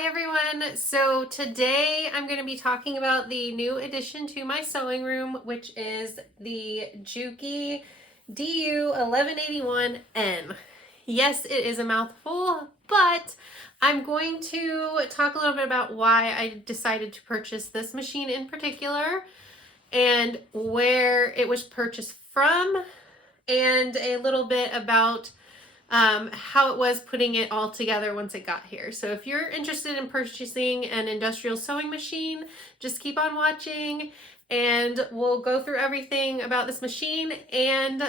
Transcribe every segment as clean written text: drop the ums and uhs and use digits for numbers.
Hi everyone! So today I'm going to be talking about the new addition to my sewing room, which is the Juki DU1181N. Yes, it is a mouthful, but I'm going to talk a little bit about why I decided to purchase this machine in particular and where it was purchased from, and a little bit about how it was putting it all together once it got here. So if you're interested in purchasing an industrial sewing machine, just keep on watching and we'll go through everything about this machine. And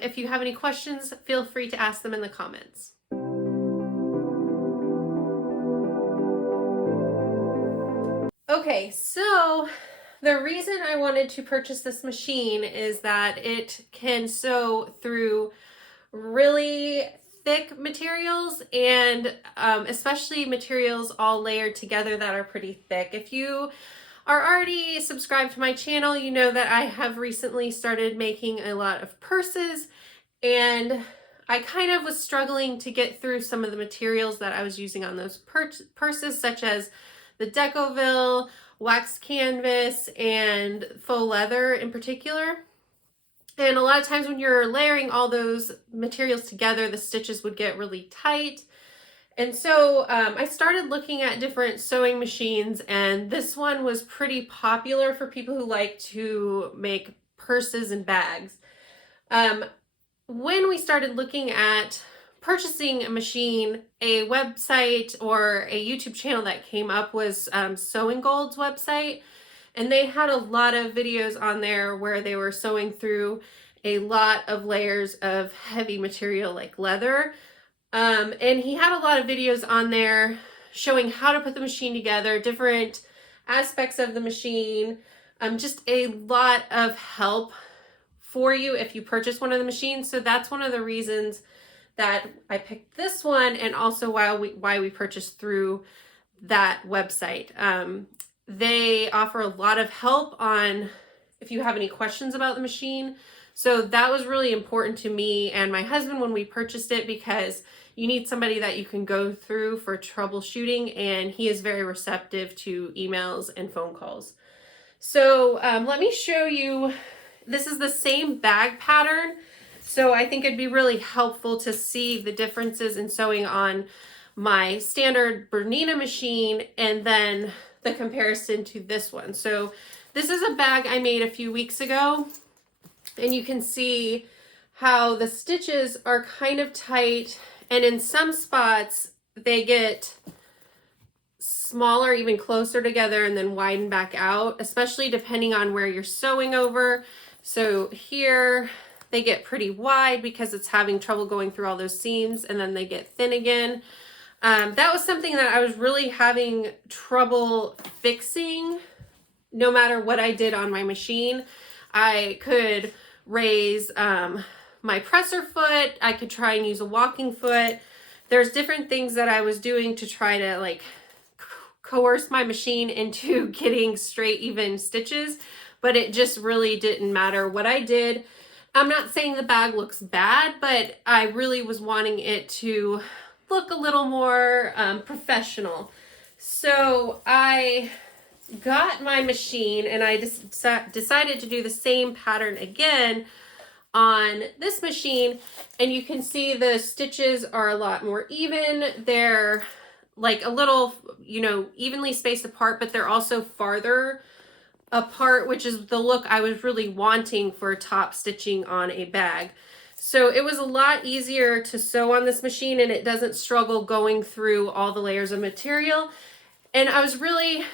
if you have any questions, feel free to ask them in the comments. Okay, so the reason I wanted to purchase this machine is that it can sew through really thick materials and especially materials all layered together that are pretty thick. If you are already subscribed to my channel, you know that I have recently started making a lot of purses, and I kind of was struggling to get through some of the materials that I was using on those purses, such as the Decoville, waxed canvas, and faux leather in particular. And a lot of times when you're layering all those materials together, the stitches would get really tight. And so I started looking at different sewing machines, and this one was pretty popular for people who like to make purses and bags. When we started looking at purchasing a machine, a website or a YouTube channel that came up was Sewing Gold's website. And they had a lot of videos on there where they were sewing through a lot of layers of heavy material like leather. And he had a lot of videos on there showing how to put the machine together, different aspects of the machine, just a lot of help for you if you purchase one of the machines. So that's one of the reasons that I picked this one, and also why we purchased through that website. They offer a lot of help on if you have any questions about the machine. So that was really important to me and my husband when we purchased it, because you need somebody that you can go through for troubleshooting, and he is very receptive to emails and phone calls. So let me show you, this is the same bag pattern. So I think it'd be really helpful to see the differences in sewing on my standard Bernina machine and then the comparison to this one. So this is a bag I made a few weeks ago, and you can see how the stitches are kind of tight, and in some spots they get smaller, even closer together, and then widen back out, especially depending on where you're sewing over. So here they get pretty wide because it's having trouble going through all those seams, and then they get thin again. That was something that I was really having trouble fixing no matter what I did on my machine. I could raise my presser foot, I could try and use a walking foot. There's different things that I was doing to try to like coerce my machine into getting straight, even stitches, but it just really didn't matter what I did. I'm not saying the bag looks bad, but I really was wanting it to look a little more professional. So I got my machine, and I decided to do the same pattern again on this machine, and you can see the stitches are a lot more even. They're like a little, you know, evenly spaced apart, but they're also farther apart, which is the look I was really wanting for top stitching on a bag. So it was a lot easier to sew on this machine, and it doesn't struggle going through all the layers of material. And I was really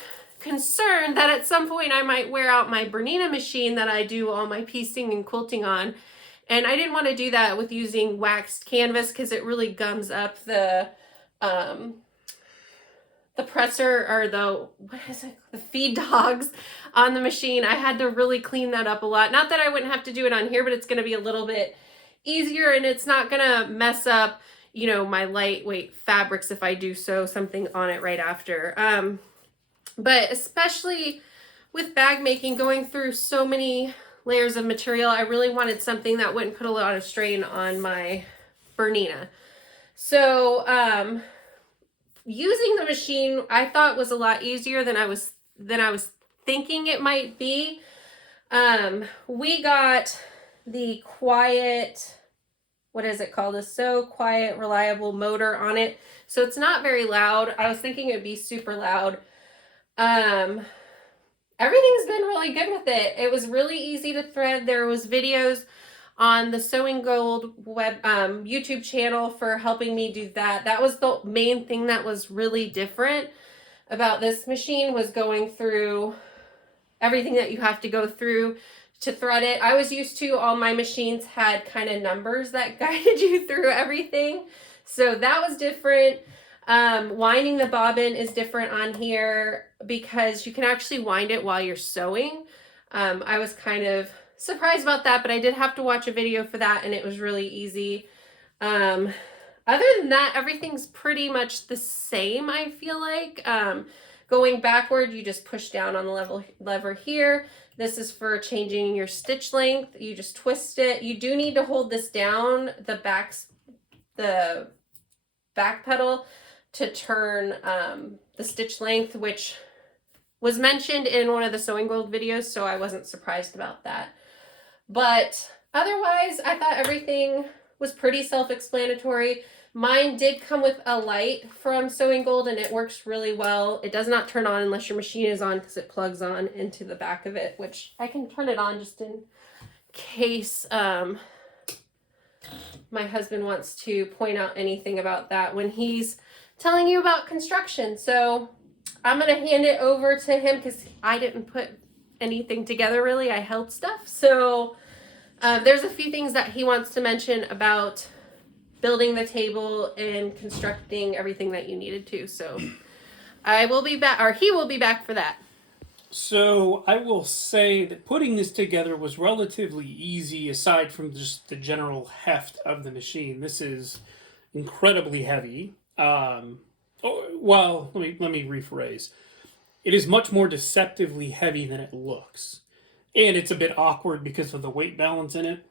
concerned that at some point I might wear out my Bernina machine that I do all my piecing and quilting on. And I didn't want to do that with using waxed canvas, because it really gums up the presser, or the feed dogs on the machine. I had to really clean that up a lot. Not that I wouldn't have to do it on here, but it's going to be a little bit easier, and it's not going to mess up, you know, my lightweight fabrics if I do sew something on it right after. But especially with bag making, going through so many layers of material, I really wanted something that wouldn't put a lot of strain on my Bernina. So using the machine I thought was a lot easier than I was thinking it might be. We got the quiet, what is it called? A So Quiet Reliable motor on it. So it's not very loud. I was thinking it'd be super loud. Everything's been really good with it. It was really easy to thread. There was videos on the Sewing Gold web YouTube channel for helping me do that. That was the main thing that was really different about this machine, was going through everything that you have to go through to thread it. I was used to, all my machines had kind of numbers that guided you through everything. So that was different. Winding the bobbin is different on here because you can actually wind it while you're sewing. I was kind of surprised about that, but I did have to watch a video for that, and it was really easy. Other than that, everything's pretty much the same, I feel like. Going backward, you just push down on the lever here. This is for changing your stitch length. You just twist it. You do need to hold this down, the back pedal, to turn the stitch length, which was mentioned in one of the Sewing Gold videos, so I wasn't surprised about that. But otherwise, I thought everything was pretty self-explanatory. Mine did come with a light from Sewing Gold, and it works really well. It does not turn on unless your machine is on, because it plugs on into the back of it, which I can turn it on just in case my husband wants to point out anything about that when he's telling you about construction. So I'm going to hand it over to him because I didn't put anything together really. I held stuff. So there's a few things that he wants to mention about building the table and constructing everything that you needed to. So I will be back, or he will be back for that. So I will say that putting this together was relatively easy, aside from just the general heft of the machine. This is incredibly heavy. Well, let me rephrase. It is much more deceptively heavy than it looks. And it's a bit awkward because of the weight balance in it.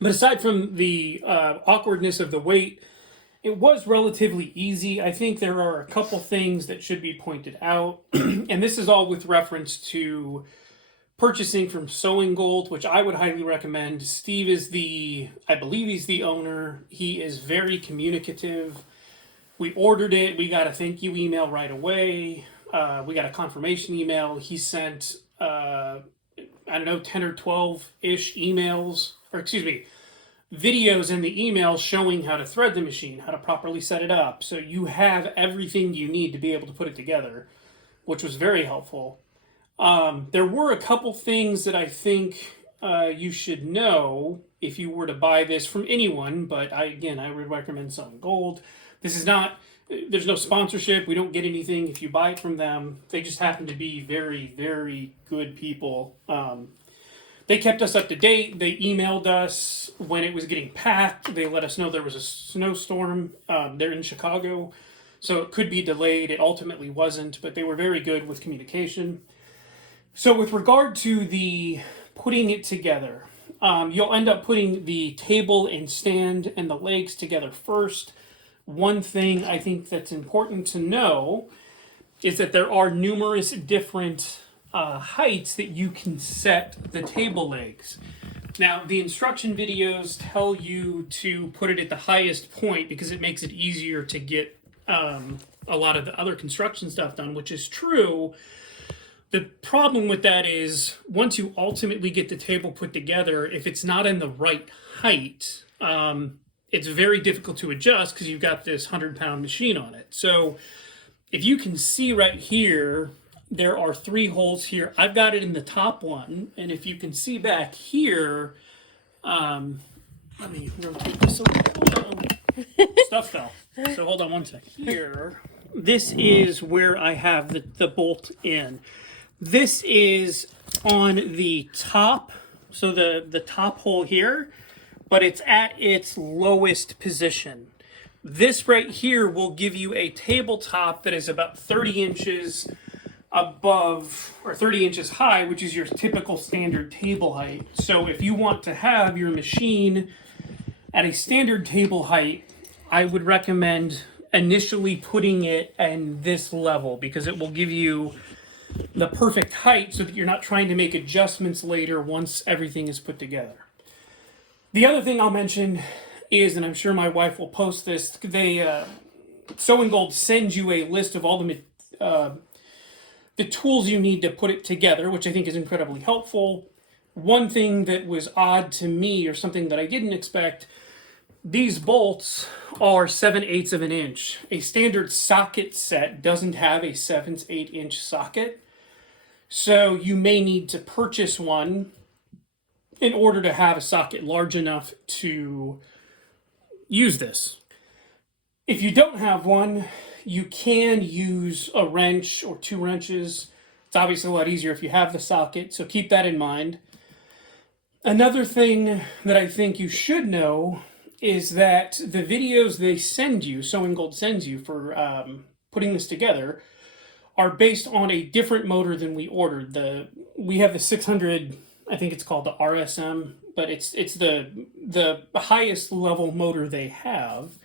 But aside from the awkwardness of the weight, it was relatively easy. I think there are a couple things that should be pointed out. And this is all with reference to purchasing from Sewing Gold, which I would highly recommend. Steve is I believe he's the owner. He is very communicative. We ordered it. We got a thank you email right away. We got a confirmation email. He sent, 10 or 12-ish emails, or excuse me, videos in the email showing how to thread the machine, how to properly set it up. So you have everything you need to be able to put it together, which was very helpful. There were a couple things that I think you should know if you were to buy this from anyone, but I would recommend Sewing Gold. This is not, there's no sponsorship. We don't get anything if you buy it from them. They just happen to be very, very good people. They kept us up to date. They emailed us when it was getting packed. They let us know there was a snowstorm. They're in Chicago, so it could be delayed. It ultimately wasn't, but they were very good with communication. So with regard to the putting it together, you'll end up putting the table and stand and the legs together first. One thing I think that's important to know is that there are numerous different heights that you can set the table legs. Now, the instruction videos tell you to put it at the highest point because it makes it easier to get a lot of the other construction stuff done, which is true. The problem with that is once you ultimately get the table put together, if it's not in the right height, it's very difficult to adjust because you've got this 100-pound machine on it. So if you can see right here, there are 3 holes here. I've got it in the top one, and if you can see back here, let me rotate this a little. Stuff fell. So hold on one second. Here, this is where I have the bolt in. This is on the top, so the top hole here, but it's at its lowest position. This right here will give you a tabletop that is about 30 inches above, or 30 inches high, which is your typical standard table height. So if you want to have your machine at a standard table height, I would recommend initially putting it in this level, because it will give you the perfect height so that you're not trying to make adjustments later once everything is put together. The other thing I'll mention is, and I'm sure my wife will post this, Sewing Gold sends you a list of all the tools you need to put it together, which I think is incredibly helpful. One thing that was odd to me, or something that I didn't expect, these bolts are 7/8 of an inch. A standard socket set doesn't have a 7/8 inch socket. So you may need to purchase one in order to have a socket large enough to use this. If you don't have one, you can use a wrench or 2 wrenches. It's obviously a lot easier if you have the socket, so keep that in mind. Another thing that I think you should know is that the videos they send you, Sewing Gold sends you for putting this together, are based on a different motor than we ordered. We have the 600, I think it's called the RSM, but it's the highest level motor they have.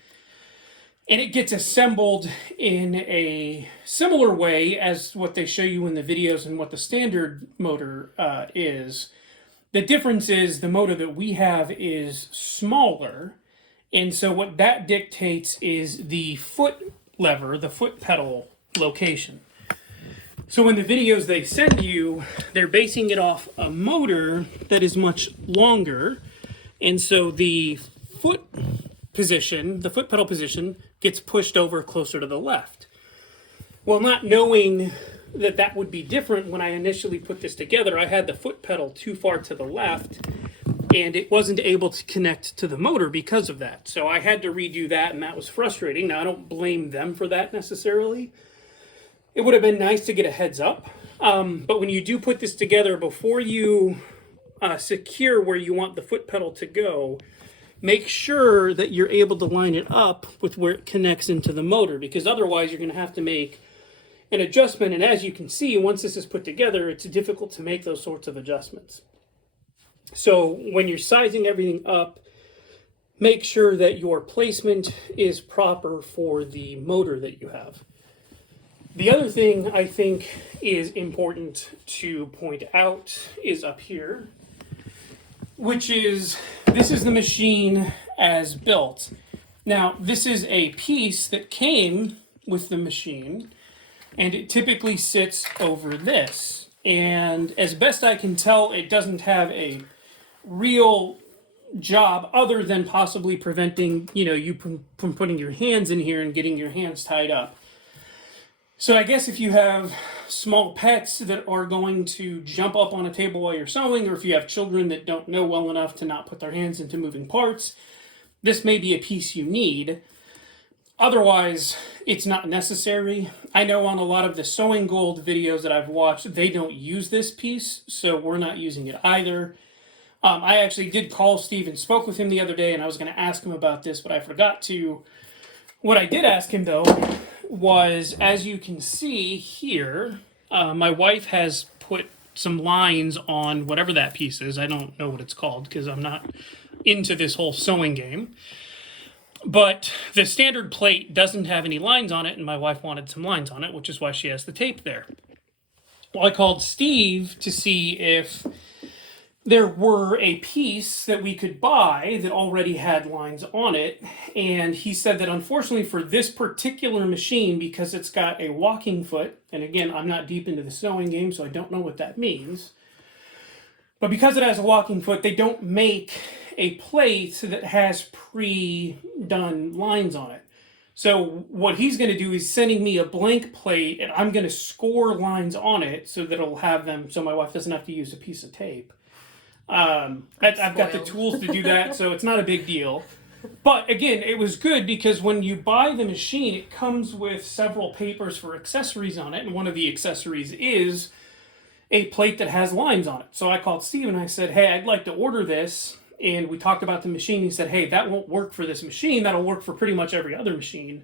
And it gets assembled in a similar way as what they show you in the videos and what the standard motor is. The difference is the motor that we have is smaller, and so what that dictates is the foot lever, the foot pedal location. So in the videos they send you, they're basing it off a motor that is much longer, and so the foot position, the foot pedal position, gets pushed over closer to the left. Well, not knowing that that would be different, when I initially put this together, I had the foot pedal too far to the left, and it wasn't able to connect to the motor because of that. So I had to redo that, and that was frustrating. Now, I don't blame them for that necessarily. It would have been nice to get a heads up, but when you do put this together, before you secure where you want the foot pedal to go, make sure that you're able to line it up with where it connects into the motor, because otherwise you're going to have to make an adjustment. And as you can see, once this is put together, it's difficult to make those sorts of adjustments. So when you're sizing everything up, make sure that your placement is proper for the motor that you have. The other thing I think is important to point out is up here, which is, this is the machine as built. Now, this is a piece that came with the machine, and it typically sits over this. And as best I can tell, it doesn't have a real job other than possibly preventing, you from putting your hands in here and getting your hands tied up. So I guess if you have small pets that are going to jump up on a table while you're sewing, or if you have children that don't know well enough to not put their hands into moving parts, this may be a piece you need. Otherwise, it's not necessary. I know on a lot of the Sewing Gold videos that I've watched, they don't use this piece, so we're not using it either. I actually did call Steve and spoke with him the other day, and I was going to ask him about this, but I forgot to. What I did ask him, though, was, as you can see here, my wife has put some lines on whatever that piece is. I don't know what it's called because I'm not into this whole sewing game. But the standard plate doesn't have any lines on it, and my wife wanted some lines on it, which is why she has the tape there. Well, I called Steve to see if there were a piece that we could buy that already had lines on it, and he said that unfortunately for this particular machine, because it's got a walking foot, and again, I'm not deep into the sewing game, so I don't know what that means, but because it has a walking foot, they don't make a plate that has pre-done lines on it. So what he's going to do is sending me a blank plate, and I'm going to score lines on it so that it'll have them, so my wife doesn't have to use a piece of tape. I've got the tools to do that, so it's not a big deal. But again, it was good because when you buy the machine, it comes with several papers for accessories on it, and one of the accessories is a plate that has lines on it. So I called Steve and I said, hey, I'd like to order this, and we talked about the machine. He said, hey, that won't work for this machine. That'll work for pretty much every other machine.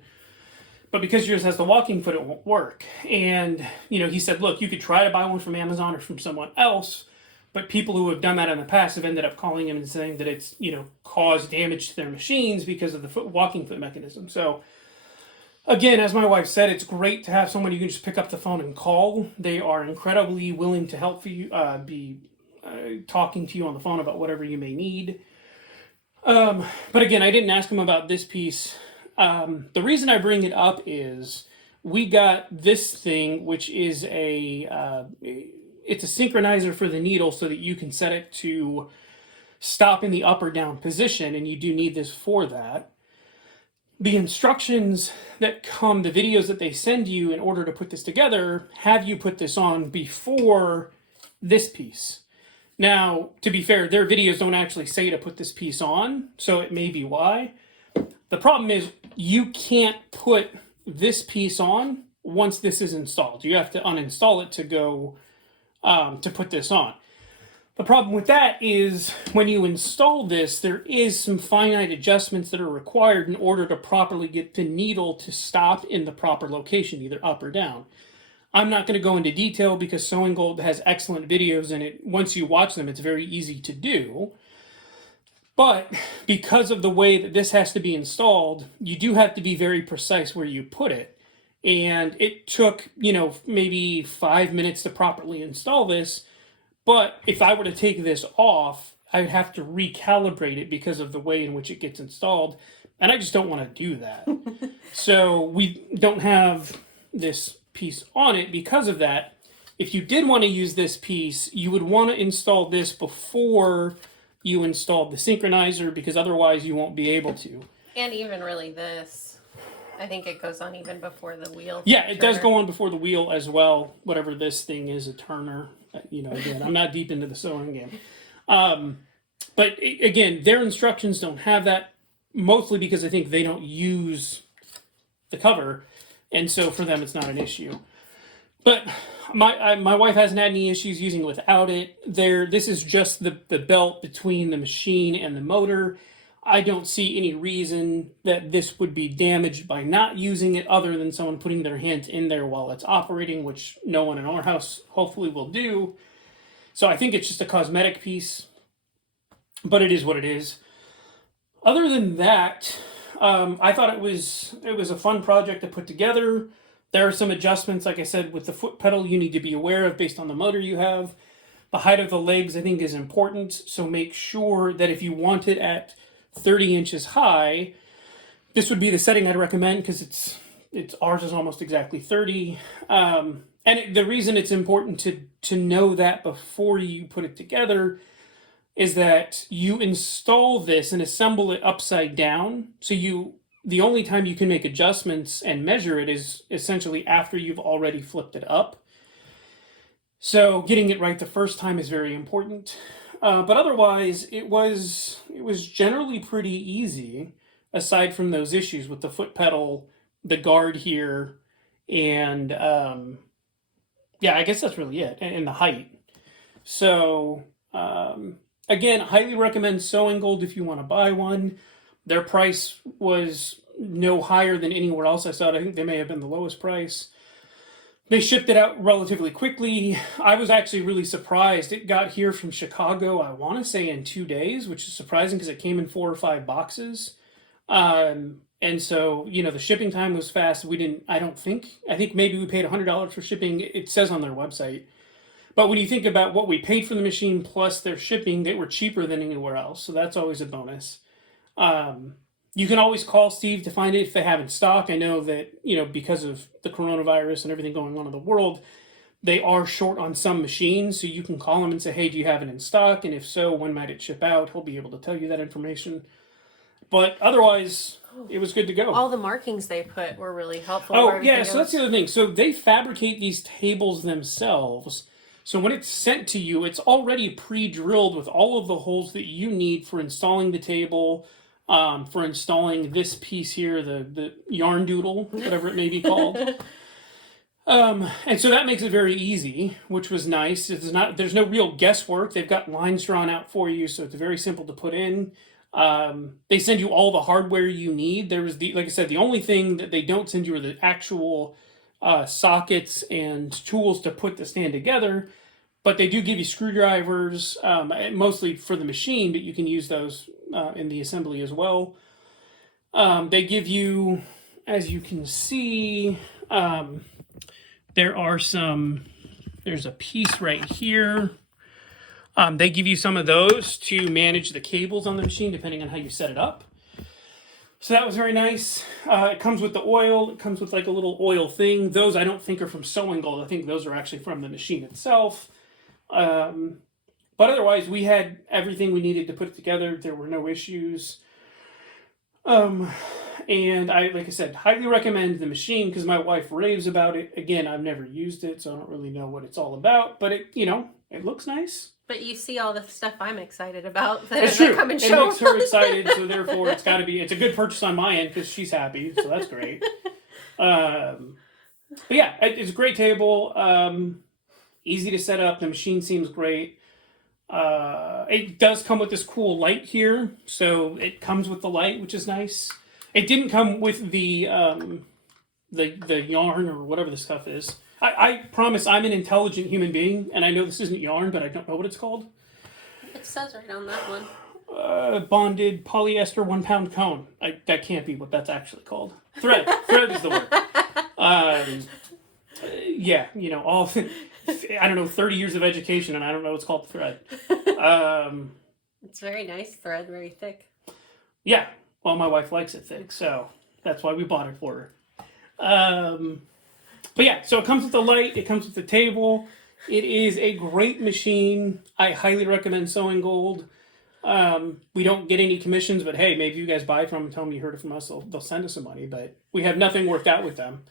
But because yours has the walking foot, it won't work. And, he said, look, you could try to buy one from Amazon or from someone else, but people who have done that in the past have ended up calling him and saying that it's, caused damage to their machines because of the walking foot mechanism. So Again, as my wife said, it's great to have someone you can just pick up the phone and call. They are incredibly willing to help you, be talking to you on the phone about whatever you may need. But again, I didn't ask him about this piece. The reason I bring it up is we got this thing, which is it's a synchronizer for the needle so that you can set it to stop in the up or down position, and you do need this for that. The instructions that come, the videos that they send you in order to put this together, have you put this on before this piece. Now, to be fair, their videos don't actually say to put this piece on, so it may be why. The problem is you can't put this piece on once this is installed. You have to uninstall it to go to put this on. The problem with that is when you install this, there is some finite adjustments that are required in order to properly get the needle to stop in the proper location, either up or down. I'm not going to go into detail because Sewing Gold has excellent videos and once you watch them, it's very easy to do. But because of the way that this has to be installed, you do have to be very precise where you put it. And it took, maybe 5 minutes to properly install this. But if I were to take this off, I'd have to recalibrate it because of the way in which it gets installed. And I just don't want to do that. So we don't have this piece on it because of that. If you did want to use this piece, you would want to install this before you installed the Synchroniser because otherwise you won't be able to. And even really this. I think it goes on even before the wheel. Yeah, it does go on before the wheel as well. Whatever this thing is, a turner. Again, I'm not deep into the sewing game. But again, their instructions don't have that, mostly because I think they don't use the cover. And so for them, it's not an issue. But my wife hasn't had any issues using it without it. This is just the belt between the machine and the motor. I don't see any reason that this would be damaged by not using it other than someone putting their hand in there while it's operating, which no one in our house hopefully will do. So I think it's just a cosmetic piece, but it is what it is. Other than that, I thought it was a fun project to put together. There are some adjustments, like I said, with the foot pedal you need to be aware of based on the motor you have. The height of the legs, I think, is important, so make sure that if you want it at 30 inches high, this would be the setting I'd recommend because it's ours is almost exactly 30. The reason it's important to know that before you put it together is that you install this and assemble it upside down. So the only time you can make adjustments and measure it is essentially after you've already flipped it up. So getting it right the first time is very important. But otherwise, it was generally pretty easy, aside from those issues with the foot pedal, the guard here, and I guess that's really it, and the height. So again, highly recommend Sewing Gold if you want to buy one. Their price was no higher than anywhere else I saw it. I think they may have been the lowest price. They shipped it out relatively quickly. I was actually really surprised. It got here from Chicago, I want to say in 2 days, which is surprising because it came in 4 or 5 boxes. And so, the shipping time was fast. I think maybe we paid $100 for shipping. It says on their website. But when you think about what we paid for the machine plus their shipping, they were cheaper than anywhere else. So that's always a bonus. You can always call Steve to find it if they have in stock. I know that, because of the coronavirus and everything going on in the world, they are short on some machines. So you can call him and say, hey, do you have it in stock? And if so, when might it ship out? He'll be able to tell you that information. But otherwise, it was good to go. All the markings they put were really helpful. Oh, yeah, so that's the other thing. So they fabricate these tables themselves. So when it's sent to you, it's already pre-drilled with all of the holes that you need for installing the table, for installing this piece here, the yarn doodle, whatever it may be called. And so that makes it very easy, which was nice. There's no real guesswork. They've got lines drawn out for you, so it's very simple to put in. They send you all the hardware you need. Like I said, the only thing that they don't send you are the actual sockets and tools to put the stand together. But they do give you screwdrivers, mostly for the machine, but you can use those in the assembly as well. They give you as you can see, there's a piece right here. They give you some of those to manage the cables on the machine, depending on how you set it up. So that was very nice. It comes with the oil. It comes with like a little oil thing. Those I don't think are from Sewing Gold. I think those are actually from the machine itself. But otherwise, we had everything we needed to put it together. There were no issues. And like I said, highly recommend the machine because my wife raves about it. Again, I've never used it, so I don't really know what it's all about. But it looks nice. But you see all the stuff I'm excited about that It's true. come and It show. makes her excited, so therefore it's a good purchase on my end because she's happy, so that's great. But yeah, it's a great table. Easy to set up. The machine seems great. It does come with this cool light here, so it comes with the light, which is nice. It didn't come with the yarn or whatever the stuff is. I promise I'm an intelligent human being, and I know this isn't yarn, but I don't know what it's called. It says right on that one. Bonded polyester 1 pound cone. That can't be what that's actually called. Thread. Thread is the word. Yeah, all I don't know, 30 years of education, and I don't know what's called thread. It's very nice thread, very thick. Yeah, well, my wife likes it thick, so that's why we bought it for her. But yeah, so it comes with the light, it comes with the table. It is a great machine. I highly recommend Sewing Gold. We don't get any commissions, but hey, maybe you guys buy from them and tell them you heard it from us. They'll send us some money, but we have nothing worked out with them.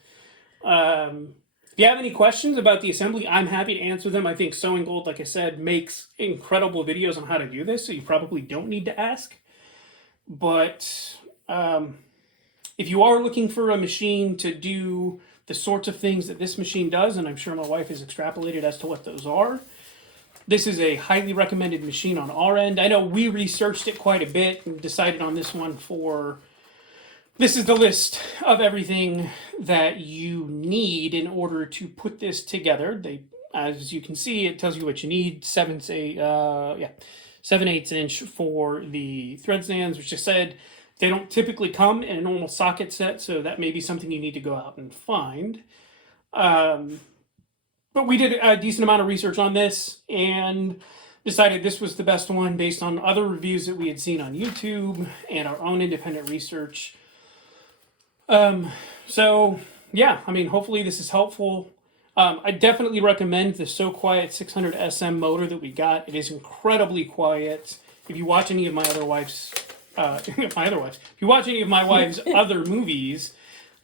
If you have any questions about the assembly, I'm happy to answer them. I think Sewing Gold, like I said, makes incredible videos on how to do this, so you probably don't need to ask. But if you are looking for a machine to do the sorts of things that this machine does, and I'm sure my wife has extrapolated as to what those are, this is a highly recommended machine on our end. I know we researched it quite a bit and decided on this one for... This is the list of everything that you need in order to put this together. As you can see, it tells you what you need. 7/8 inch for the thread stands, which I said they don't typically come in a normal socket set, so that may be something you need to go out and find. But we did a decent amount of research on this and decided this was the best one based on other reviews that we had seen on YouTube and our own independent research. So yeah, I mean, hopefully this is helpful. I definitely recommend the So Quiet 600 SM motor that we got. It is incredibly quiet. If you watch any of my other wife's, if you watch any of my wife's other movies,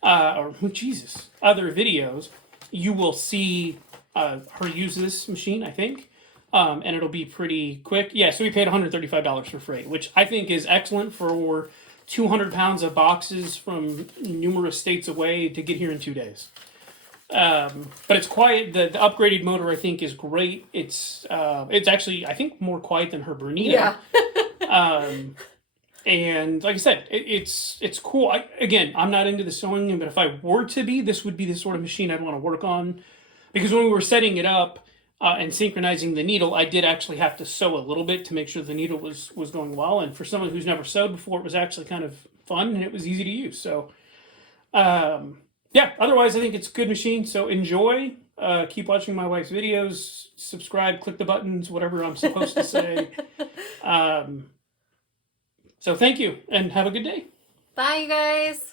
other videos, you will see her use this machine, I think. And it'll be pretty quick. Yeah, so we paid $135 for freight, which I think is excellent for 200 pounds of boxes from numerous states away to get here in 2 days. But it's quiet. The upgraded motor, I think, is great. It's actually, I think, more quiet than her Bernina. Yeah. And like I said, it's cool. I'm not into the sewing, but if I were to be, this would be the sort of machine I'd want to work on. Because when we were setting it up and synchronizing the needle, I did actually have to sew a little bit to make sure the needle was going well. And for someone who's never sewed before, it was actually kind of fun and it was easy to use. So, yeah, otherwise I think it's a good machine. So enjoy. Keep watching my wife's videos. Subscribe, click the buttons, whatever I'm supposed to say. So thank you and have a good day. Bye, you guys.